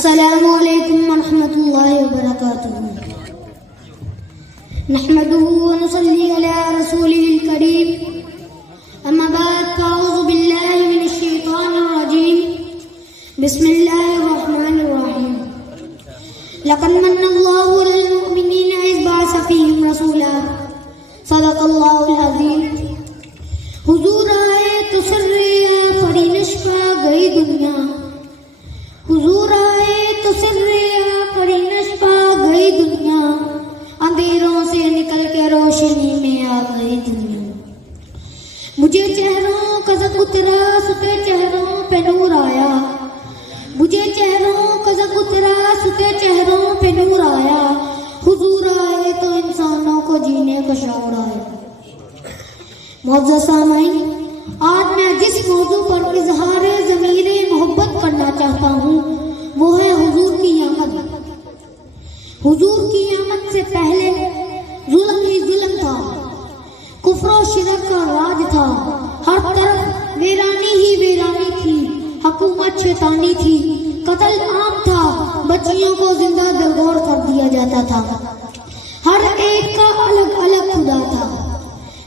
السلام علیکم ورحمۃ اللہ وبرکاتہ نحمده ونصلي على رسوله الكريم اما بعد فاعوذ باللہ من الشیطان الرجیم بسم اللہ الرحمن الرحیم لقد من اللہ علی المؤمنین اذ بعث فیہم رسولا صدق اللہ العظیم حضور آئے تو سریا پڑی نشپا گئی دنیا حضور آئے تو سریا پڑی نشپا گئی دنیا اندھیروں سے نکل کے روشنی میں آ گئی دنیا مجھے چہروں کا زگ اترا ستے چہروں پہ نور آیا مجھے چہروں کا زگ اترا ستے چہروں پہ نور آیا حضور آئے تو انسانوں کو جینے کا شعور آیا معزز سامعین آج میں جس موضوع پر اظہار ضمیر محبت کرنا چاہتا ہوں وہ ہے حضور کی آمد حضور کی آمد سے پہلے ظلم ہی ظلم تھا کفر و شرک کا راج تھا ہر طرف ویرانی ہی ویرانی تھی حکومت شیطانی تھی قتل عام تھا بچیوں کو زندہ درگور کر دیا جاتا تھا ہر ایک کا الگ الگ خدا تھا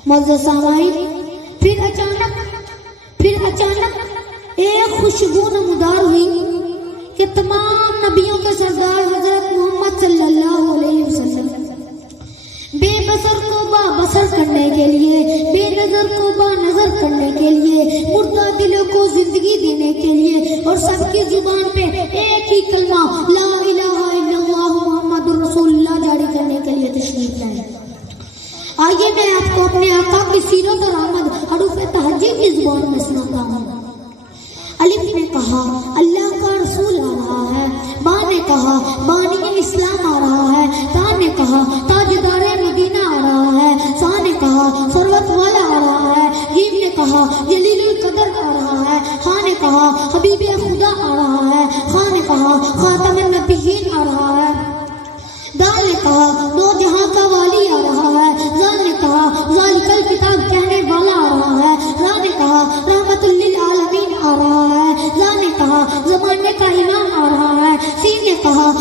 معزز سامعین پھر اچانک ایک خوشبو نمودار ہوئی کہ تمام نبیوں کے سردار حضرت محمد صلی اللہ علیہ وسلم بے بصر کو با بصر کرنے کے لیے بے نظر کو با نظر کرنے کے لیے مردہ دلوں کو زندگی دینے کے لیے اور سب کی زبان پہ ایک ہی کلمہ لا الہ الا اللہ محمد رسول اللہ جاری کرنے کے لیے تشریف لائے آئیے میں آپ کو اپنے آقا کی سیرت اور آمد حروف تہجی کی زبان میں سناتا ہوں الف نے کہا اللہ کا رسول آ رہا ہے با نے کہا بانی اسلام آ رہا ہے تا نے کہا تاجدار مدینہ آ رہا ہے سا نے کہا ثروت والا آ رہا ہے جیم نے کہا جلیل القدر آ رہا ہے ہاں نے کہا حبیب خدا آ رہا ہے خاں نے کہا خاتم النبیین آ رہا ہے دال نے کہا دو جہاں کا والی آ رہا ہے زال نے کہا ذالک الکتاب کہنے والا آ رہا ہے را نے کہا رحمت للعالمین آ رہا ہے لا نے کہا زمانے کا امام آ رہا ہے سین نے کہا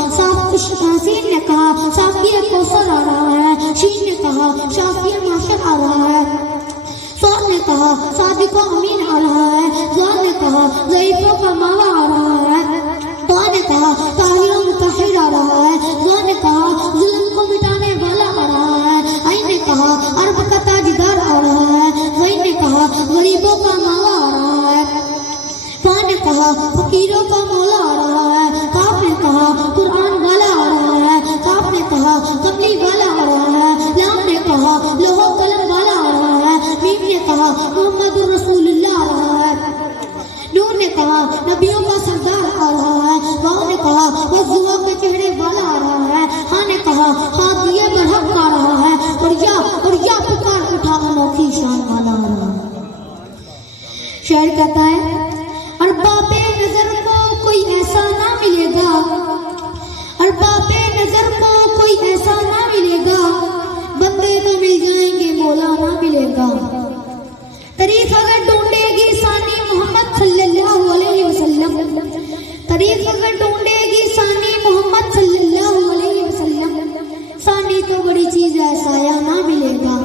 صافی کوثر آ رہا ہے شین نے کہا شافی معاشر آ رہا ہے صاد نے کہا صادق و امین آ رہا ہے زال نے کہا ضعیفوں کا ماوا آ رہا ہے تو نے کہا طاہر و مطہر آ رہا ہے زو نے کہا ظلم کو مٹانے والا آ رہا ہے عین نے کہا عرب کا تاجدار آ رہا ہے غین نے کہا غریبوں کا ماوا آ رہا ہے فا نے کہا فقیروں کا مولا آ رہا ہے کاف نے کہا قرآن والا آ رہا ہے کاف نے کہا قبلی والا آ رہا ہے لام نے کہا لوح و قلم والا آ رہا ہے میم نے کہا محمد رسول اللہ آ رہا ہے نور نے کہا نبیوں کا سردار آ رہا ہے واؤ نے کہا وضوء کے چہرے والا آ رہا ہے ہاں نے کہا ہاتھیے برحق آ رہا ہے اور یا پکار اٹھا انوکھی شان والا آ رہا ہے شاعر کہتا ہے ارباب نظر کو کوئی ایسا نہ ملے گا ارباب نظر کو کوئی ایسا نہ ملے گا بندے تو مل جائیں گے مولا نہ ملے گا طریق اگر ڈھونڈے گی ثانی محمد صلی اللہ علیہ وسلم طریق اگر ڈھونڈے گی ثانی محمد صلی اللہ علیہ وسلم ثانی تو بڑی چیز ہے سایہ نہ ملے گا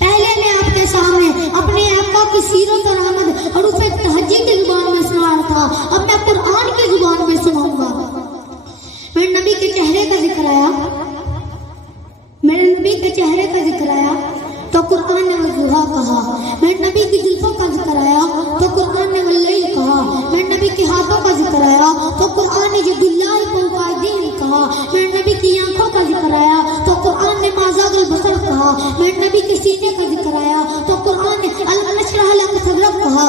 پہلے میں آپ کے سامنے اپنے آقا کی سیرت اور آمد حروف تہجی کی زبان میں سنا رہا تھا اب میں قرآن کی زبان میں سناؤں گا میرے نبی کے چہرے کا ذکر آیا میرے نبی کے چہرے کا ذکر آیا تو قرآن نے وضحا کہا میرے نبی کی زلفوں کا ذکر آیا تو قرآن نے واللیل کہا میرے نبی کے ہاتھوں کا ذکر آیا تو قرآن نے ید اللہ فوق ایدیہم کہا میرے نبی کی آنکھوں کا ذکر آیا تو قرآن نے ما زاغ البصر کہا میرے نبی کے سینے کا ذکر آیا تو قرآن نے الم نشرح لک صدرک کہا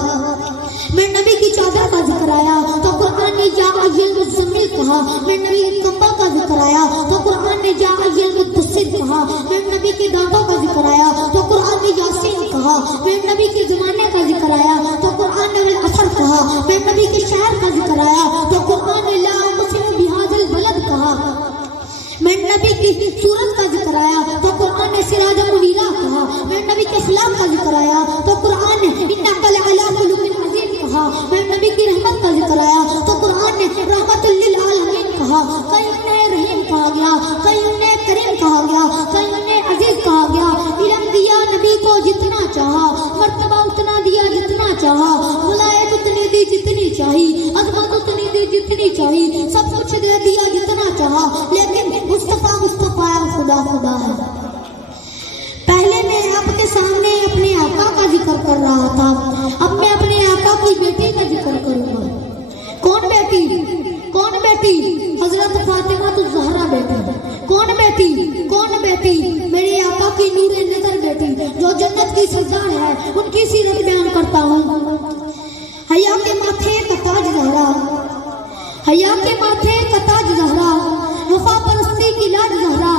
میرے نبی کی چادر کا ذکر آیا تو قرآن نے جا ایھا المزمل کہا میرے نبی کے کمبل کا ذکر آیا تو قرآن نے جا ایھا المدثر کہا میرے نبی کے دانتوں کا ذکر آیا تو قرآن نے یاسین کہا میرے نبی کے زمانے کا ذکر آیا تو قرآن نے والعصر کہا میرے نبی کے شہر کا ذکر آیا تو قرآن نے لا اقسم بہذا البلد کہا میرے نبی کی صورت کا ذکر آیا تو قرآن نے سراج منیرہ کہا میرے نبی کے اخلاق کا ذکر آیا تو قرآن نے انک لعلی خلق عظیم کہا میرے نبی کی رحمت کا ذکر آیا تو قرآن نے رحمت للعالمین چاہا، ولایت اتنی دی جتنی چاہی، عظمت اتنی دی جتنی چاہی، سب کچھ دے دیا جتنا چاہا، لیکن مصطفیٰ مصطفیٰ خدا خدا ہے۔ پہلے میں آپ کے سامنے اپنے آقا کا ذکر کر رہا تھا، اب میں اپنے آقا کی بیٹی کا ذکر کروں گا۔ کون بیٹی؟ کون بیٹی؟ حضرت فاطمہ الزہرا بیٹی۔ کون بیٹی؟ کون بیٹی؟ میرے آقا کی نور نظر بیٹی جو جنت کی سردار ہے، ان کی سیرت بیان کرتا ہوں۔ حیا کے ماتھے کا تاج زہرا، حیا کے ماتھے کا تاج زہرا، وفا پرستی کی لاج زہرا،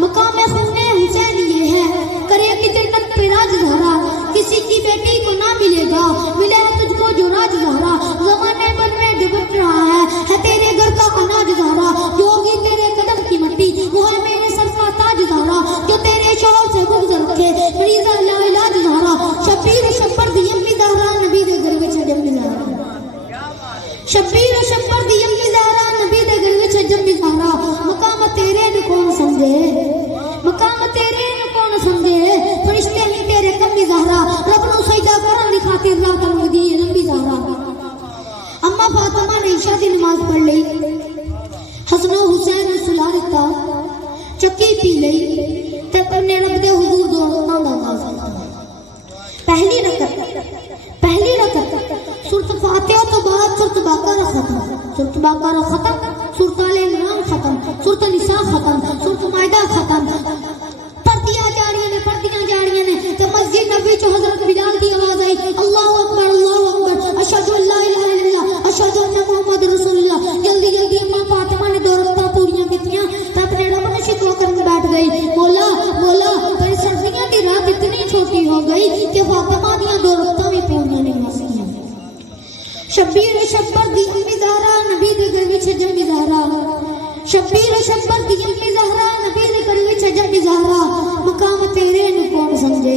مقام خون حسین یہ ہے، کرے گی جنت پہ راج زہرا، کسی کی بیٹی کو نہ ملے گا، ملے تجھ کو جو راج زہرا، زمانے بھر میں ڈبٹ رہا ہے تیرے گھر کا اناج زہرا، جو ہوگی تیرے قدم کی مٹی وہ ہے میرے سر کا تاج زہرا، جو تیرے شوہر سے بغض رکھے مریضہ لا علاج زہرا، شبیر شبر دی امی زہرا نبی دے گھر وچ جنمی زہرا، شبیر شبر دی امی زہرا نبی دے گھر وچ جنمی زہرا، مقام تیرے نو کون سمجھے، مقام تیرے نو کون سمجھے، فرشتے ہی تیرے کمی زہرا، رب نو سجدہ کرن دی خاطر رات لگدی ہے لمبی زہرا۔ اما فاطمہ نے عشاء دی نماز پڑھ لی، حسن و حسین نے سلا دیتا، چکی پی لئی تے اپنے رب دے حضور دوڑنا نماز پہلی رکعت سورۃ فاتحہ تو بعد سورۃ بقرہ ختم، سورۃ بقرہ ختم، سورۃ آل عمران ختم، سورۃ نساء ختم، سورۃ مائدہ ختم، پڑھتیاں جا رہی نے تے مسجد نبی چ حضرت بلال کی آواز آئی، اللہ اکبر اشہد ان لا الہ الا اللہ اشہد ان محمد رسول اللہ۔ جلدی جلدی اماں فاطمہ نے دو رکعتاں پوریاں کیتیاں تے اپنے رب نے شکوہ کرن بیٹھ گئی، مولا پر سردیاں دی رات اتنی چھوٹی ہو گئی کہ فاطمہ دیاں دو رکعتاں بھی پوریاں نہیں ہو سکیاں۔ شبیر شبر دی امی زہرا نبی دے گھر وچ جنمی زہرا، شبیر شبر دی امی زہرا نبی دے گھر وچ جنمی زہرا، مقام تیرے نو کون سمجھے،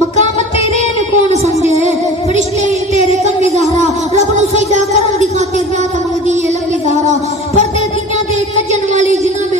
مقام تیرے نو کون سمجھے، فرشتے تیرے کمی زہرا، رب نو سجدہ کرن دی خاطر رات لگدی ہے لمبی زہرا، پردے دیاں دے کجن والی جناب